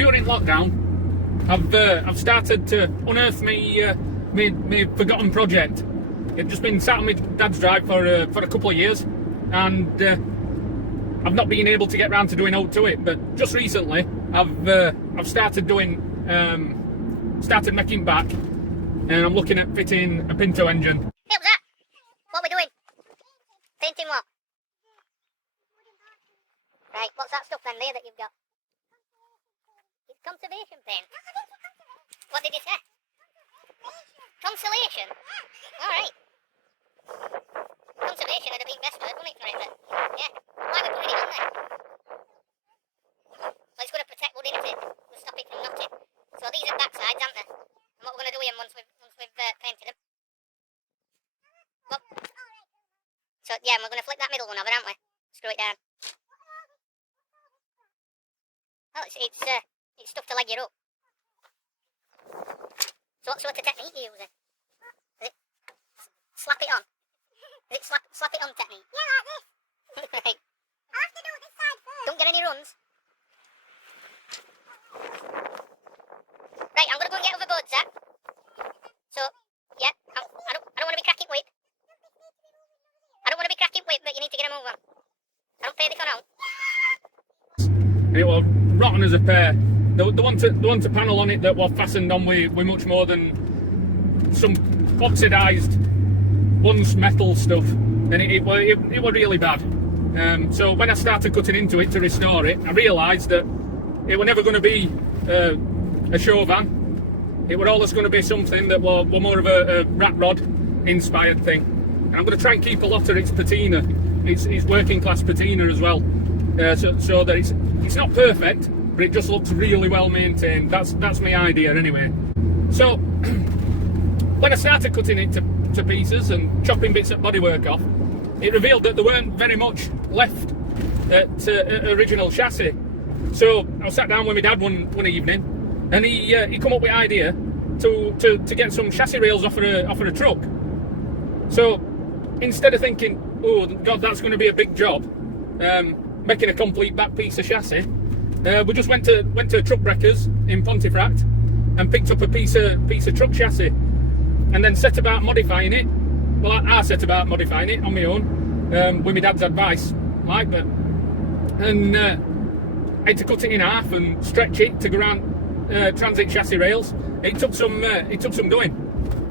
during lockdown, I've started to unearth my forgotten project. It's just been sat on my dad's drive for a couple of years, and I've not been able to get round to doing out to it. But just recently, I've started doing started making back, and I'm looking at fitting a pinto engine. Hey, what's that? What are we doing? Painting what? Right, what's that stuff then there that you've got? It's conservation paint. What did you say? Consolation? Alright. Conservation would have been best word, wouldn't it, for it? But, yeah. Why are we putting it on there? Well, it's going to protect wood, isn't it? We'll stop it from knotting. So these are backsides, aren't they? And what we're going to do with them once we've painted them. Well, so, yeah, and we're going to flip that middle one over, aren't we? Screw it down. Well, it's stuff to leg you up. So what sort of technique are you using? Is it slap it on? Is it slap it on technique? Yeah, like this. Right. I'll have to do this side first. Don't get any runs. Right, I'm going to go and get other boards, Zach. So, yeah, I don't want to be cracking whip. I don't want to be cracking whip, but you need to get them over. I don't pay this on out. It was rotten as a pair. The one to panel on it that was fastened on with much more than some oxidised once metal stuff, and it was really bad. So when I started cutting into it to restore it, I realised that it was never going to be a show van. It was always going to be something that was more of a rat rod inspired thing. And I'm going to try and keep a lot of its patina, its working class patina as well, so that it's not perfect, but it just looks really well maintained. That's my idea anyway. So when I started cutting it to pieces and chopping bits of bodywork off, it revealed that there weren't very much left at original chassis. So I sat down with my dad one evening, and he come up with the idea to get some chassis rails off of a truck. So instead of thinking, oh God, that's going to be a big job, making a complete back piece of chassis, we just went to Truck Breakers in Pontefract and picked up a piece of truck chassis, and then set about modifying it. Well, I set about modifying it on my own, with my dad's advice, like that. And I had to cut it in half and stretch it to go around transit chassis rails. It took some doing.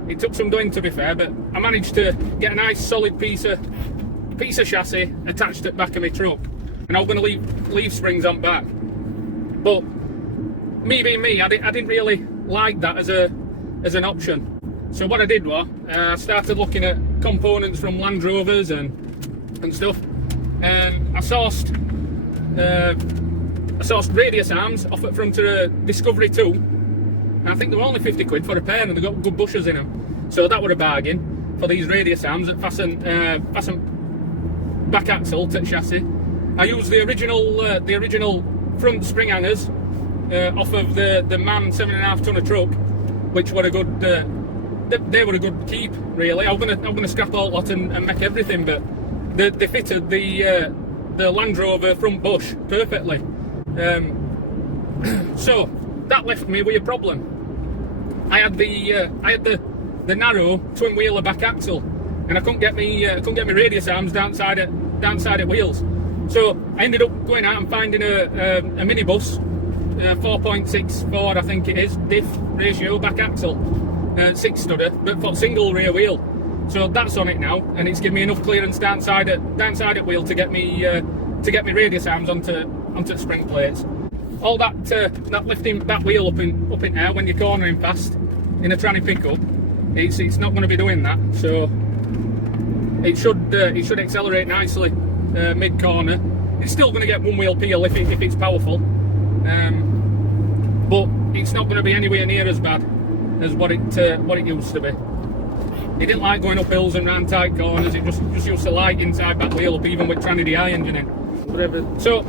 It took some doing, to be fair, but I managed to get a nice solid piece of chassis attached at the back of my truck, and I was going to leave leaf springs on back. But me being me, I didn't really like that as an option. So what I did was I started looking at components from Land Rovers and stuff, and I sourced radius arms off at from to Discovery 2. And I think they were only 50 quid for a pair, and they got good bushers in them. So that were a bargain for these radius arms that fasten back axle to the chassis. I used the original front spring hangers off of the MAN 7.5 tonner truck, which were a good. They were a good keep, really. I'm gonna scrap all lot and make everything, but they fitted the Land Rover front bush perfectly. So that left me with a problem. I had the narrow twin wheeler back axle, and I couldn't get me radius arms downside at wheels. So I ended up going out and finding a minibus, 4.6 Ford, I think it is, diff ratio back axle, 6-studder, but for single rear wheel. So that's on it now, and it's given me enough clearance downside at wheel to get me radius arms onto spring plates. All that lifting that wheel up in air when you're cornering fast in a tranny pickup, it's not going to be doing that. So it should accelerate nicely mid corner. It's still going to get one wheel peel if it's powerful, but it's not going to be anywhere near as bad as what it used to be. It didn't like going up hills and round tight corners. It just used to like inside back wheel up, even with tranny DI engine in. Whatever. So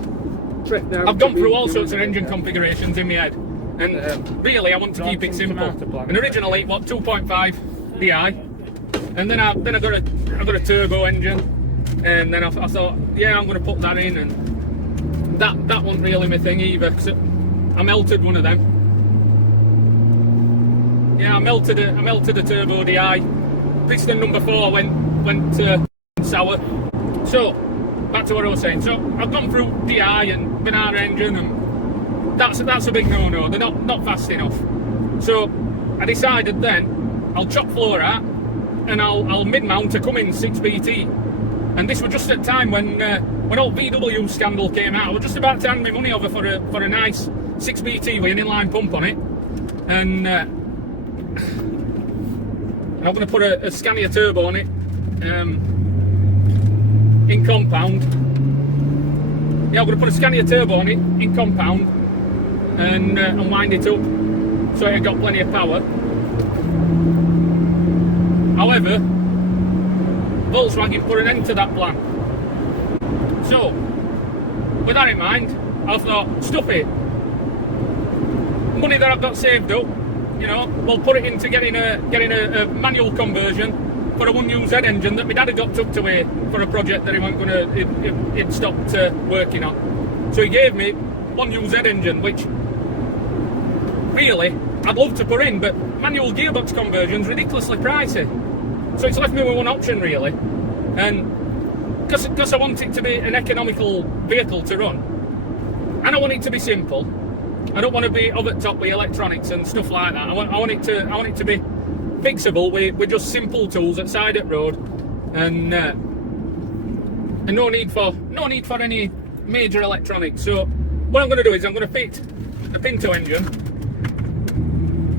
I've gone through all sorts of engine configurations in my head, and really I want to keep it simple. And originally, 2.5 DI, and then I got a turbo engine, and then I thought, yeah, I'm going to put that in, and that wasn't really my thing either. Cause I melted one of them. Yeah, I melted a turbo DI. Piston number 4 went sour. So back to what I was saying. So I've gone through DI and banana engine, and that's a big no-no. They're not fast enough. So I decided then I'll chop floor out and I'll mid-mount a Cummins 6BT. And this was just at the time when old VW scandal came out. I was just about to hand my money over for a nice 6BT with an inline pump on it, and I'm going to put a Scania turbo on it in compound. Yeah, I'm going to put a Scania turbo on it in compound and wind it up so it got plenty of power. However, Volkswagen put an end to that plan. So, with that in mind, I thought, stuff it. Money that I've got saved up, you know, we'll put it into getting a manual conversion for a 1UZ engine that my dad had got tucked away for a project that he'd stopped working on. So he gave me 1UZ engine, which really I'd love to put in, but manual gearbox conversion's ridiculously pricey. So it's left me with one option really, and because I want it to be an economical vehicle to run, and I want it to be simple. I don't want to be over the top with electronics and stuff like that. I want it to be fixable with just simple tools at side of road, and no need for any major electronics. So what I'm going to do is I'm going to fit a Pinto engine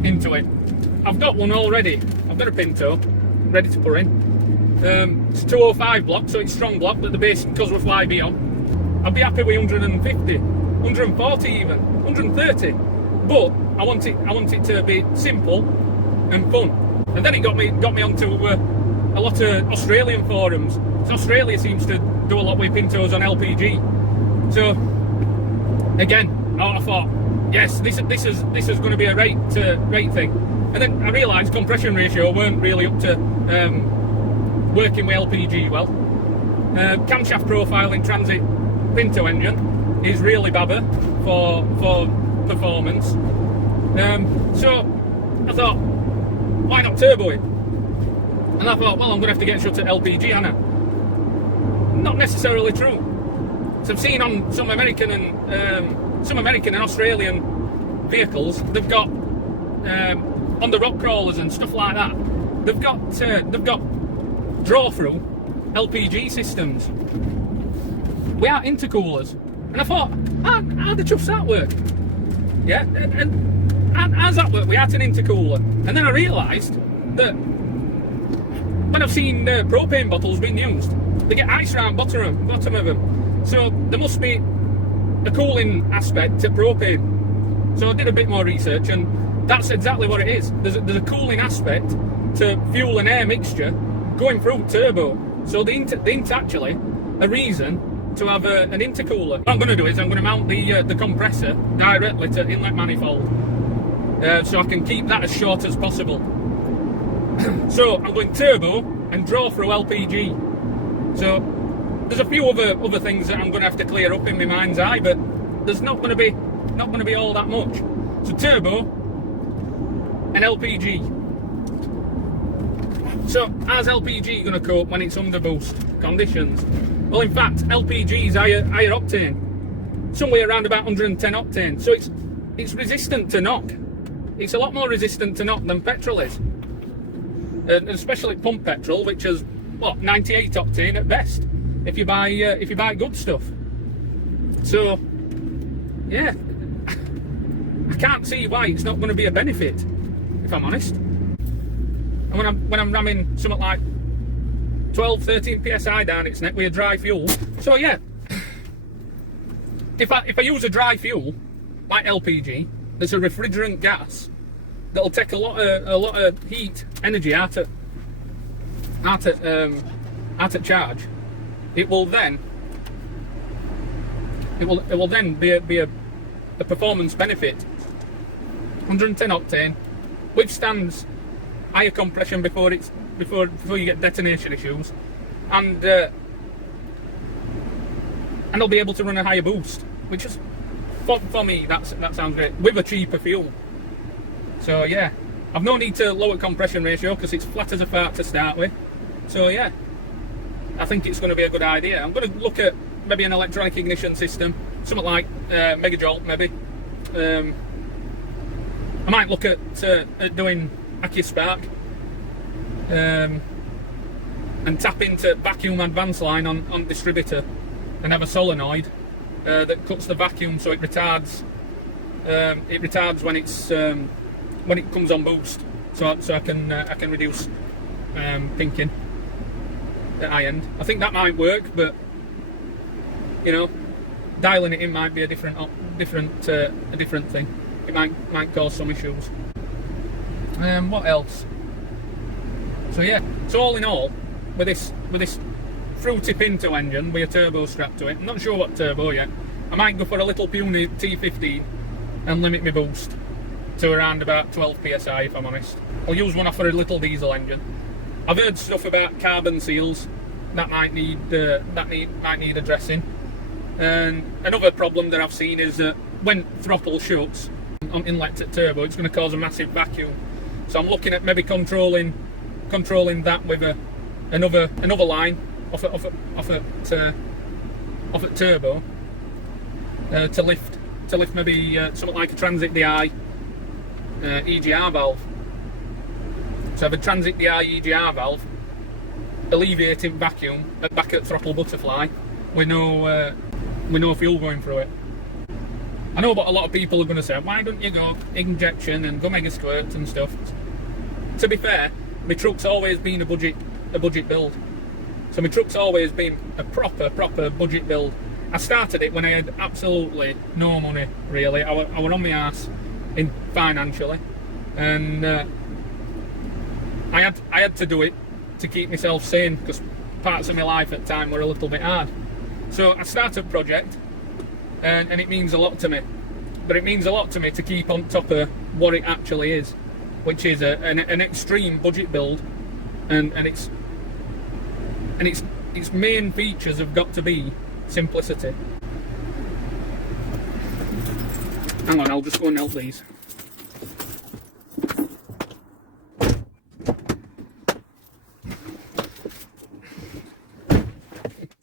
into it. I've got one already. I've got a Pinto ready to put in. It's a 205 block, so it's strong block that the base Cosworth YB on. I'd be happy with 150, 140 even, 130. But I want it to be simple and fun. And then it got me onto a lot of Australian forums. So Australia seems to do a lot with Pintos on LPG. So again, I thought, yes, this is going to be a rate thing. And then I realised compression ratio weren't really up to working with LPG well. Camshaft profile in Transit Pinto engine is really babber for performance. So I thought, why not turbo it? And I thought, well, I'm going to have to get shut at LPG, Anna. Not necessarily true. So I've seen on some American and Australian vehicles, they've got on the rock crawlers and stuff like that, they've got draw-through LPG systems without intercoolers. And I thought, how the chuff's that work? Yeah, and how's that work without an intercooler? And then I realised that when I've seen propane bottles being used, they get ice around bottom of them. So there must be a cooling aspect to propane. So I did a bit more research, and that's exactly what it is. There's a cooling aspect to fuel and air mixture going through turbo. So they ain't actually a reason to have an intercooler. What I'm going to do is I'm going to mount the compressor directly to inlet manifold, so I can keep that as short as possible. So I'm going turbo and draw through LPG. So there's a few other things that I'm going to have to clear up in my mind's eye, but there's not going to be all that much. So turbo and LPG. So how's LPG going to cope when it's under boost conditions? Well, in fact, LPG is higher octane, somewhere around about 110 octane. So it's resistant to knock. It's a lot more resistant to knock than petrol is, and especially pump petrol, which is 98 octane at best if you buy good stuff. So yeah, I can't see why it's not going to be a benefit, if I'm honest. And when I'm ramming something like 12-13 psi down its neck with a dry fuel, so yeah, if I use a dry fuel like LPG, there's a refrigerant gas that'll take a lot of heat energy out at charge. It will then be a performance benefit. 110 octane withstands higher compression before you get detonation issues, and I'll be able to run a higher boost, which is for me, that sounds great with a cheaper fuel. So yeah, I've no need to lower compression ratio because it's flat as a fart to start with. So yeah, I think it's going to be a good idea. I'm going to look at maybe an electronic ignition system, something like megajolt maybe. I might look at doing AccuSpark and tap into vacuum advance line on distributor and have a solenoid that cuts the vacuum so it retards when it's when it comes on boost, so I can reduce pinking at high end. I think that might work, but you know, dialing it in might be a different thing. It might cause some issues. What else? So yeah, so all in all, with this fruity pinto engine with a turbo strapped to it, I'm not sure what turbo yet. I might go for a little puny T15 and limit my boost to around about 12 psi if I'm honest. I'll use one off for a little diesel engine. I've heard stuff about carbon seals that might need addressing. And another problem that I've seen is that when throttle shuts on inlet to turbo, it's going to cause a massive vacuum. So I'm looking at maybe controlling that with another line off at turbo to lift maybe something like a transit DI EGR valve. So have a transit DI EGR valve alleviating vacuum back at throttle butterfly with no fuel going through it. I know what a lot of people are going to say, why don't you go injection and go mega squirt and stuff? To be fair, my truck's always been a budget build. So my truck's always been a proper budget build. I started it when I had absolutely no money, really. I were on my arse financially, and I had to do it to keep myself sane because parts of my life at the time were a little bit hard. So I started a project, and it means a lot to me. But it means a lot to me to keep on top of what it actually is, which is an extreme budget build, and its main features have got to be simplicity. Hang on, I'll just go and help these.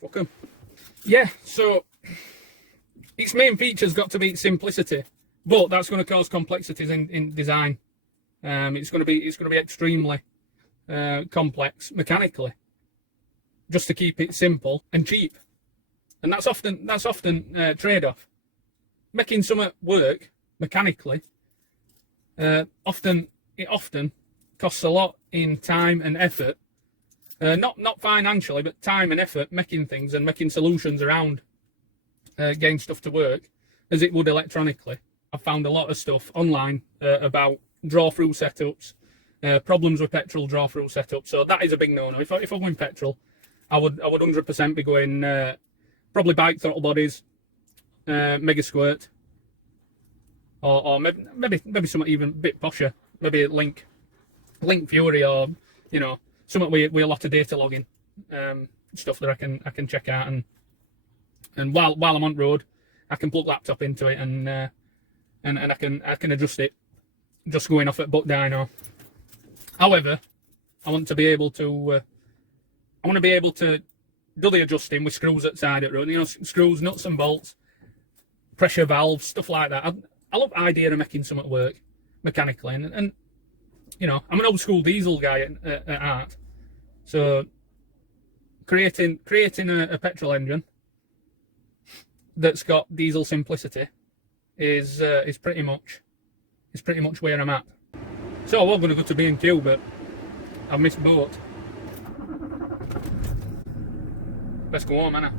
Fuck 'em. Yeah, so its main features got to be its simplicity, but that's going to cause complexities in design. It's going to be extremely complex mechanically, just to keep it simple and cheap, and that's often trade-off. Making something work mechanically often costs a lot in time and effort. Not financially, but time and effort, making things and making solutions around getting stuff to work as it would electronically. I've found a lot of stuff online about draw-through setups, problems with petrol draw-through setups. So that is a big no-no. If I'm going petrol, I would 100% be going probably bike throttle bodies, mega squirt, or maybe something even a bit posher, maybe Link Fury, or you know, something with a lot of data logging, stuff that I can check out, and while I'm on road, I can plug laptop into it and I can adjust it just going off at butt dyno. However, I want to be able to do the adjusting with screws at side at road, you know, screws, nuts and bolts, pressure valves, stuff like that. I love the idea of making something work mechanically, and you know, I'm an old school diesel guy at heart, so creating a petrol engine that's got diesel simplicity is pretty much where I'm at. So I was going to go to B&Q, but I've missed boat. Let's go home, innit?